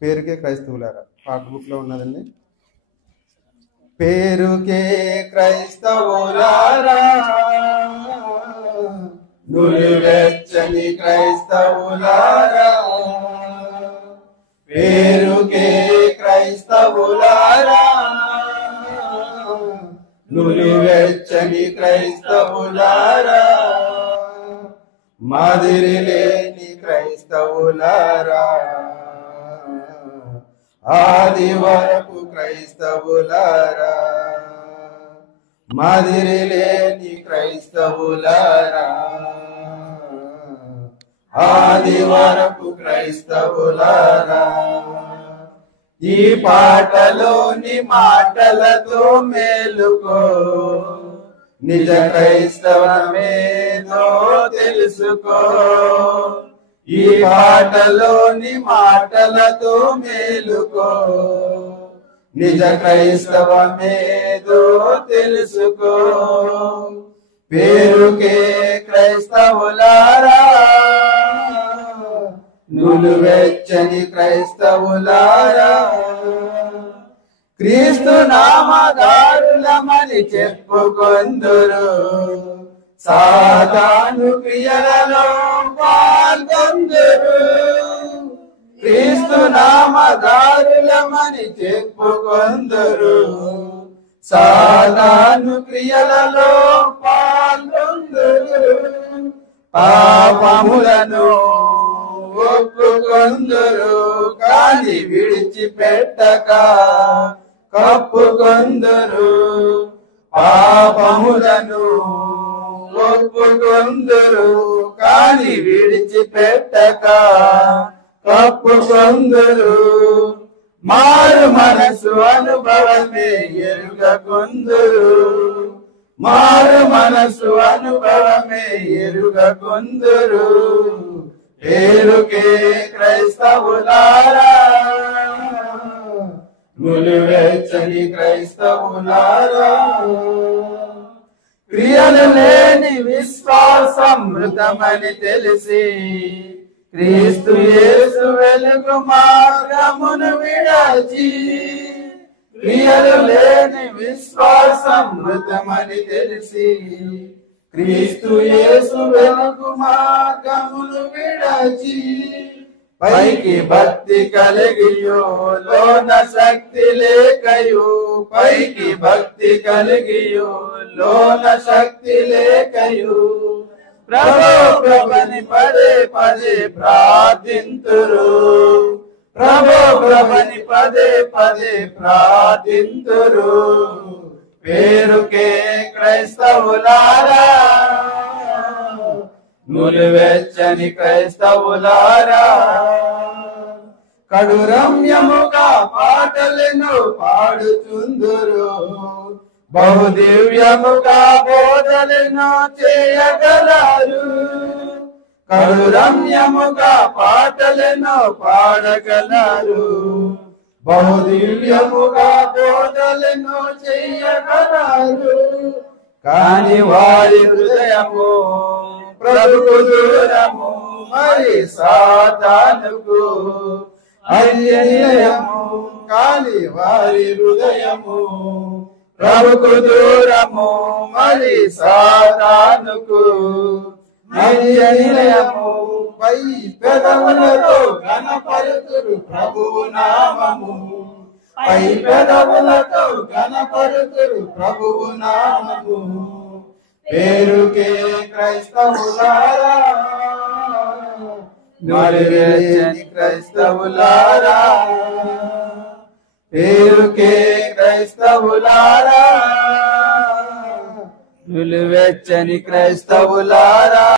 పేరుకే క్రైస్తవులారా పాట బుక్ లో ఉన్నదండి. పేరుకే క్రైస్తవులారా, నులివెచ్చని క్రైస్తవులారా, పేరుకే క్రైస్తవులారా, నులివెచ్చని క్రైస్తవులారా, మాదిరి లేని క్రైస్తవులారా, ఆది వరకు క్రైస్తవులారా, మాదిరి లేని క్రైస్తవులారా, ఆది వరకు క్రైస్తవులారా. ఈ పాటలోని మాటలతో మేలుకో, నిజ క్రైస్తవమేదో తెలుసుకో. ఈ పాటలోని మాటలతో మేలుకో, నిజ క్రైస్తవమేదో తెలుసుకో. పేరుకే క్రైస్తవులారా, నులివెచ్చని క్రైస్తవులారా, క్రీస్తు నామధారులమని చెప్పుకొందురు, సాతాను క్రియలలో పాల్గొందురు. క్రీస్తు నామధారులమని చెప్పుకొందురు, సాతాను క్రియలలో పాల్గొందురు. పాపములను ఒప్పుకొందురు, కాని విడిచిపెట్టక కప్పుకొందురు. పాపములను ఒప్పుకొందురు, కాని విడిచిపెట్టక కప్పుకొందురు. మారు మనసు అనుభవమే ఎరుగకొందురు, మారు మనసు అనుభవమే ఎరుగకొందురు. పేరుకే క్రైస్తవులారా, నులివెచ్చని క్రైస్తవులారా, క్రియలు లేని విశ్వాసం మృతమని తెలిసి, క్రీస్తు యేసు వెలుగు మార్గమును విడచి. క్రియలు లేని విశ్వాసం మృతమని తెలిసి, క్రీస్తు యేసు వెలుగు మార్గమును విడచి. పైకి భక్తి కలిగియో లోన శక్తి లేకయు, పైకి భక్తి కలిగియో లోన శక్తి లేకయు, ప్రభు ప్రభుని పదే పదే ప్రార్థింతురు, ప్రభు ప్రభుని పదే పదే ప్రార్థింతురు. పేరుకే క్రైస్తవులారా, నులివెచ్చని క్రైస్తవులారా, కడు రమ్యముగా పాటలను పాడుచుందురు, బహుదివ్యముగా బోధలను చేయగలరు. కడు రమ్యముగా పాటలను పాడగలరు, బహుదివ్యముగా బోధలను చేయగలరు. కాని వారి హృదయము ప్రభుకు దూరము, మరి సాతానుకు అన్యనిలయము. కాని వారి హృదయము ప్రభుకు దూరము, మరి సాతానుకు అన్యనిలయము. పై పెదవులతో ఘనపరుతురు ప్రభువు నామము, పై పెదవులతో ఘనపరుతురు ప్రభువు నామము. పేరుకే క్రైస్తవులారా, నులివెచ్చని క్రైస్తవులారా, పేరుకే క్రైస్తవులారా, నులివెచ్చని క్రైస్తవులారా.